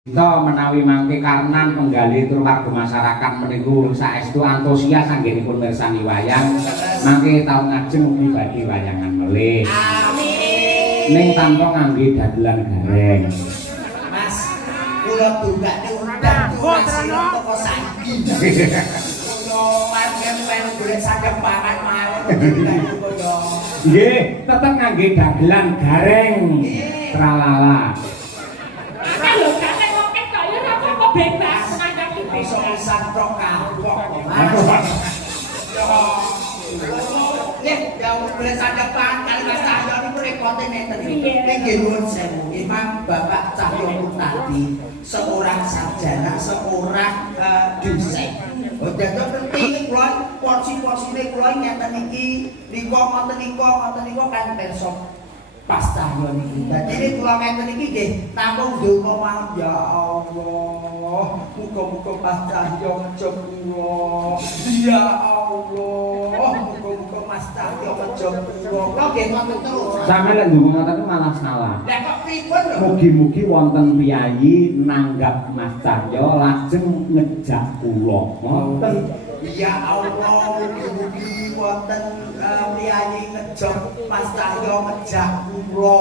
Kita menawi mangke karenan penggali tur warga masyarakat meniku saestu antusias anggenipun mirsani wayang mangke taun ngajeng ugi badhe wayangan melih. Amin. Ning tanpa ngangge dagelan gareng. Mas, kula dongakne undang Mas teko saiki. Kula panjen golek saged pangan mawon. Nggih, tetep ngangge dagelan gareng. Tralala. Bebas ngandang iso pisan tok kapok. Ya boleh saja Pak, kalau Mas Cahyo ini rekote neten iki. Nggih nuwun sewu. Memang Bapak Cahyo tadi seorang sarjana, seorang dosen. Dados penting kula porsi-porsine kula ngeten iki niku ngoten kan besok pas Cahyo niki. Dadi nek kula ngeten iki nggih namung donga mawon ya Allah. Muga-muga pas Cahyo ngejog kula. Ya Allah. Muga-muga Mas Cahyo ngejog kula. Kula nggih ngoten terus. Sampe lek ndonga ngoten malah salah. Lah kok pripun lho? Mugi-mugi wonten piyayi nanggap Mas Cahyo lajeng ngejak kula. Ngoten. Ya Allah, mugi-mugi wonten priyayi ngejog Mas Cahyo ngejak kula.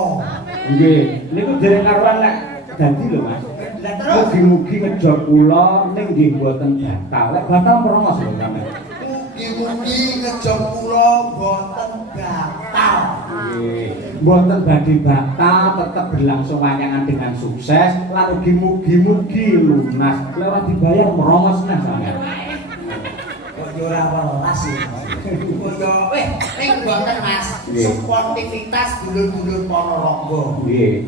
Nggih, niku dereng karuan lek dadi lho Mas. Lah terus Mugi-mugi ngejog kula ning nggih mboten batal. Lek batal merongos lho sampe. mugi-mugi ngejog kula boten batal. Nggih, mboten badhe batal, tetep berlangsung wayangan dengan sukses lan ugi mugi-mugi lunas. Lewat dibayar merongos nah sampe. Kok ora welas iki. Kaya ning boten Mas, sportivitas dulur-dulur Ponorogo. Nggih.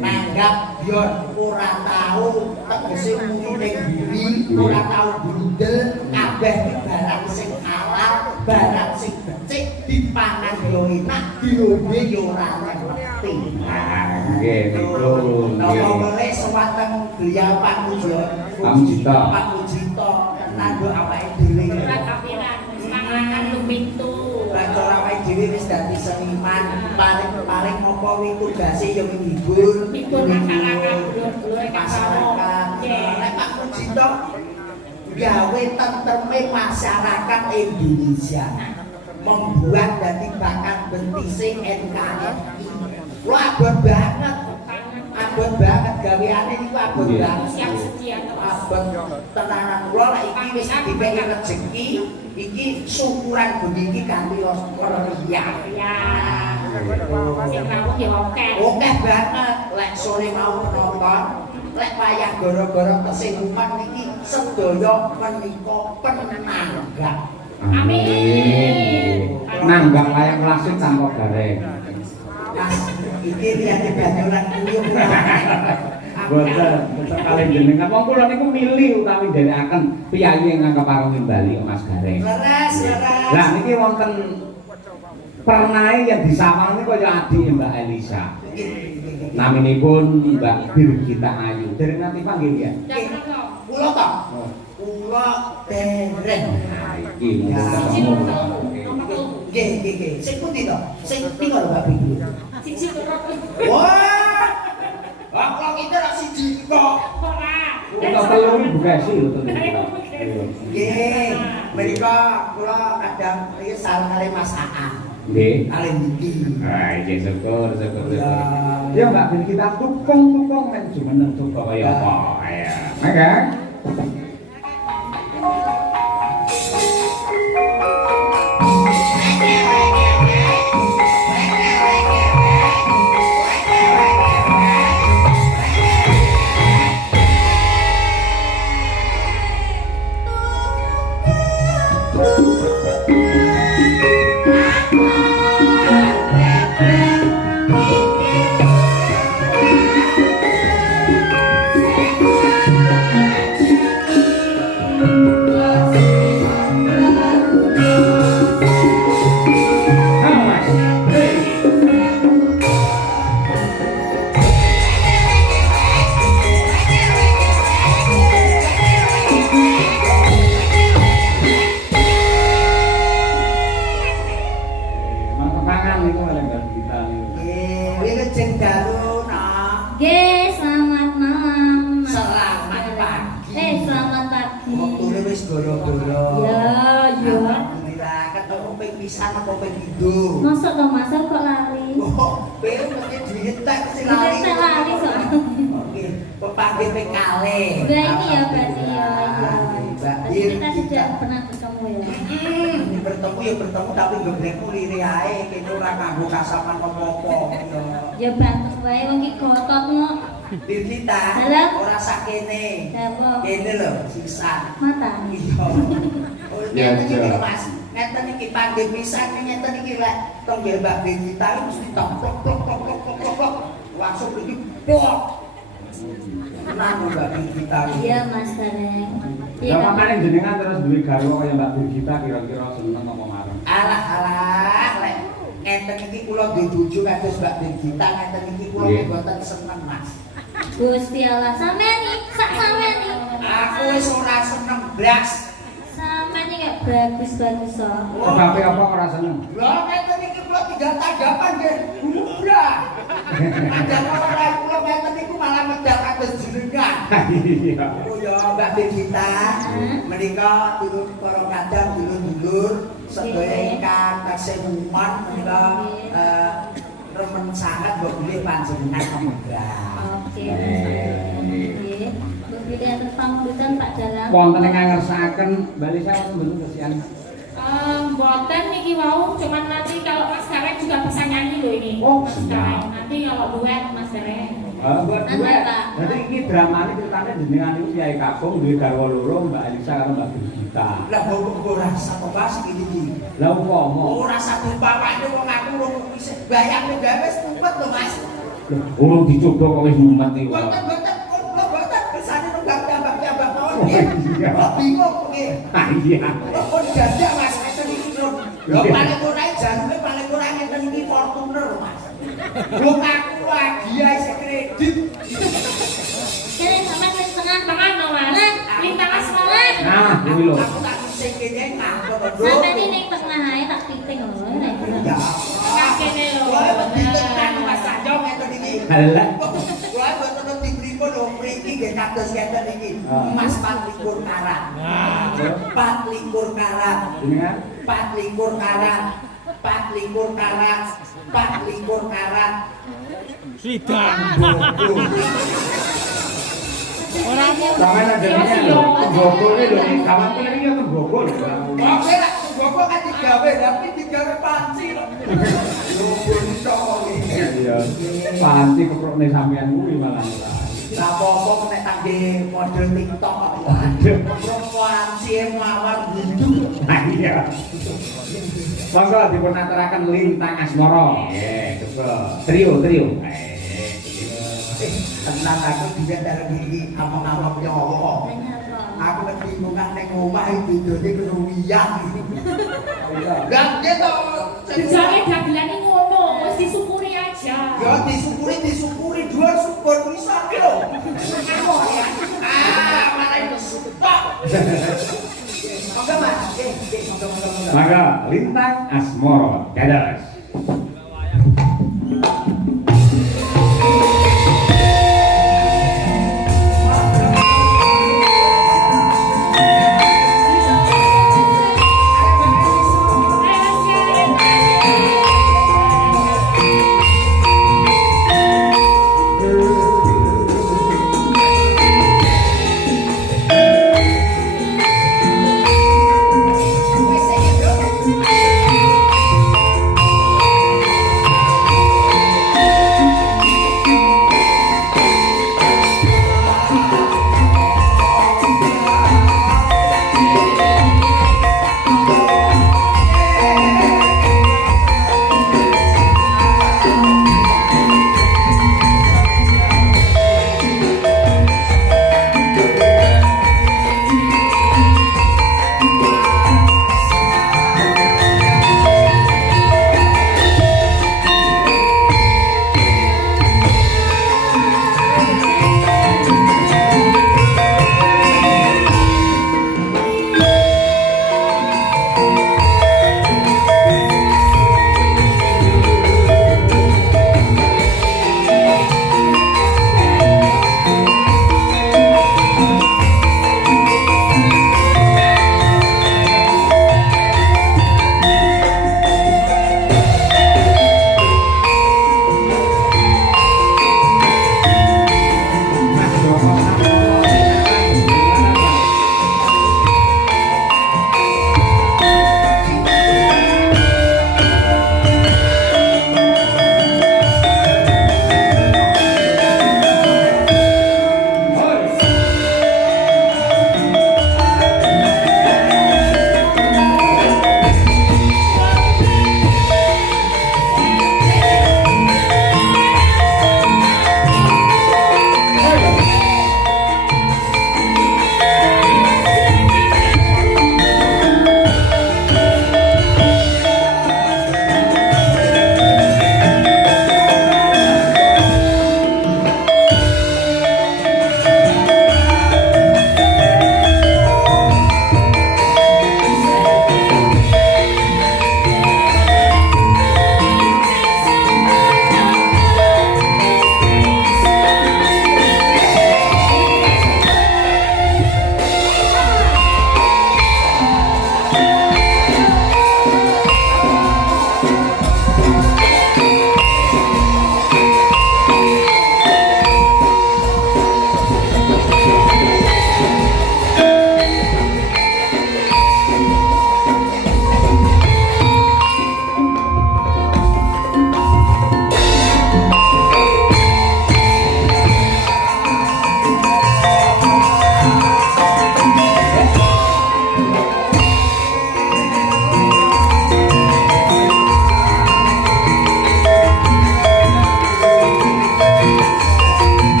Nanggap yor ora tau tegese muni ning buri, ora tau bundel, kabeh barang sing halal, barang sing becik dipangan yo enak, diombe yo ora ngerti. Nggih, niku nggih. Napa melih sewateng beliau Pak Mujito. Pak Mujito tenan kok awake dhewe. Ora kapiran, mangan lumintu. Cara awake dhewe wis dadi seniman, paling apa wi tugase ya menghibur, Hibur masyarakat, dulur-dulur masyarakat. Nek Pak Mujito gawe tentreme masyarakat Indonesia. Membuat dadi bakat bentise NKRI. Wah, abot banget. Abot banget gaweane niku abot banget. Siap sedia Abot tenanan kula lek iki wis dipeki rezeki, iki syukuran bumi iki kanthi meriah. ya. Sing rawuh ya akeh. Akeh banget lek sore mau penonton, lek wayah gara-gara kesehatan niki sedaya menika penanggap. Amin. Nanggap wayang klasik tanpa gareng. Mas, iki liyane banyolan kuyup. Boten, kali jenengan wong kula niku milih utawi nderekaken piyayi ingkang kepareng Bali Mas Gareng. Leres. Lah niki wonten pernae yang disawang niku kaya adik Mbak Elisa. Naminipun Mbak Birgita Ayu. Dereng nanti panggil ya. Kula to. Kula dereng. Iki mung ketemu. Nggih. Sing pundi to? Sing tiga lho Mbak Birgita. Siji loro. Wah. Kok kita ra siji kok. Ora. Kita telu buka sih lho tentu. Nggih. Menika kula kadang iki sareng kali Mas Aan. Nggih. Kali niki. Ah, iki syukur. Ya Mbak Birgita tukung men jumeneng coba kaya apa. Ya. Mangga. pisan apa ping pindho? Mosok to Mas kok lali. Oh, kowe mesti dihentak mesti lali. Dihentak lali soalnya. Oke, pepanggil ping kalih. Udah ini ya berarti ya. Mbak Berarti kita sudah pernah bertemu ya. Bertemu ya bertemu tapi geblekmu lire ae kene ora kanggo kasapan apa-apa. Ya bantu wae wong iki gototmu. Dirgita ora sakene. Dawa. Kene lho sisa. Mata. Iya. Oh, ngeten iki Mas. Ngeten iki panggil pisan ngeten iki lek tong nggih Mbak Dirgita mesti toplok plok plok plok plok plok. Langsung iki pok. Nang Mbak Dirgita. Iya Mas Bareng. Ya makane jenengan terus duwe garwa kaya Mbak Dirgita kira-kira seneng apa marem. Alah lek ngeten iki kula duwe bojo kados Mbak Dirgita ngeten iki kula mboten seneng Mas. Gusti Allah, sampean iki, sak sampean iki. Aku wis ora seneng blas. Sampean iki gak bagus-bagus kok. Sebabe apa ora seneng? Lah ngeten iki kula tinggal tanggapan nggih. Blah. Padahal ora kula ngeten iku malah medal kados jenengan. Iya. Oh ya Mbak Dirgita, menika turun para kadang dulur-dulur sedaya ingkang kasemuman menika remen sangat mbok bilih panjenengan pemegah. Oke. Nggih. Mbok bilih atur pamulutan Pak Dalang. Wonten ingkang ngersakaken Mbak Lisa wonten mboten kesian. Mboten niki wau, cuman nanti kalau Mas Gareng juga bisa nyanyi loh ini. Oh, Mas siap. Gareng. Nanti kalau duet Mas Gareng. Buat duet. Jadi iki dramane ceritane jenengan niku Kyai Kakung duwe garwa loro Mbak Elisa karo Mbak Dirgita. Lah kok ora satu pas iki iki. Lah umpama Ora satu bapakne wong aku wong wis bayang gawe wis tumpet lho Mas. urung dicoba kok wis mumet iki. Boten boten kesane nunggak tambah mawon Oh, nggih. iya. Bingung nggih. Ah iya. Kok jajan Mas ngeten iki lho. Lho paling ora janune paling ora ngeten iki Fortuner Mas. Wong aku lagi ae kredit. Kene sampean wis tengah Tangan no Mas. Lintang asmara. Nah, iki lho. Aku tak sing kene nganggo lho. Sampean iki ning tengah ae tak piting lho. Ya. Kene lho. Wah, ditekan Mas Sanjo ngeten iki. Halah. Wah, boten dipripun lho mriki nggih kados ngeten iki. Emas 24 karat. 24 karat. Jenengan 24 karat. 24 karat. 24 karat. Sidang. sampeyan jenenge lho. Gogol iki lho gawan kuwi iki apa gogol. Oke lah, gua kan digawe, tapi digawe panci lho. Lho bonto iki. Iya. Panti keprokne sampeyan kuwi malah. Lah apa-apa nek tangge model TikTok kok. Waduh. Panci mawar hidup. Nah iya. Monggo dipun aturaken Lintang Asmara. Nggih, coba. Trio. Tenang aku juga dari diri amang-amang nyawa. Aku kebingungan ning omah iki dene keruwian. Lah gitu. Jane dagelan iki ngono, wis disyukuri aja. Ya disyukuri dua syukur bisa lho. Malah itu stop. Monggo Mas. Monggo. Maka Lintang Asmara. Dados. Wis iki, Bro.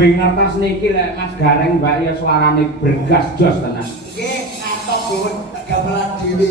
Lambing ngertos niki lek Mas Gareng Mbak ya suarane bergas jos tenan. Nggih, ngatok Gun, gamelan dhewe.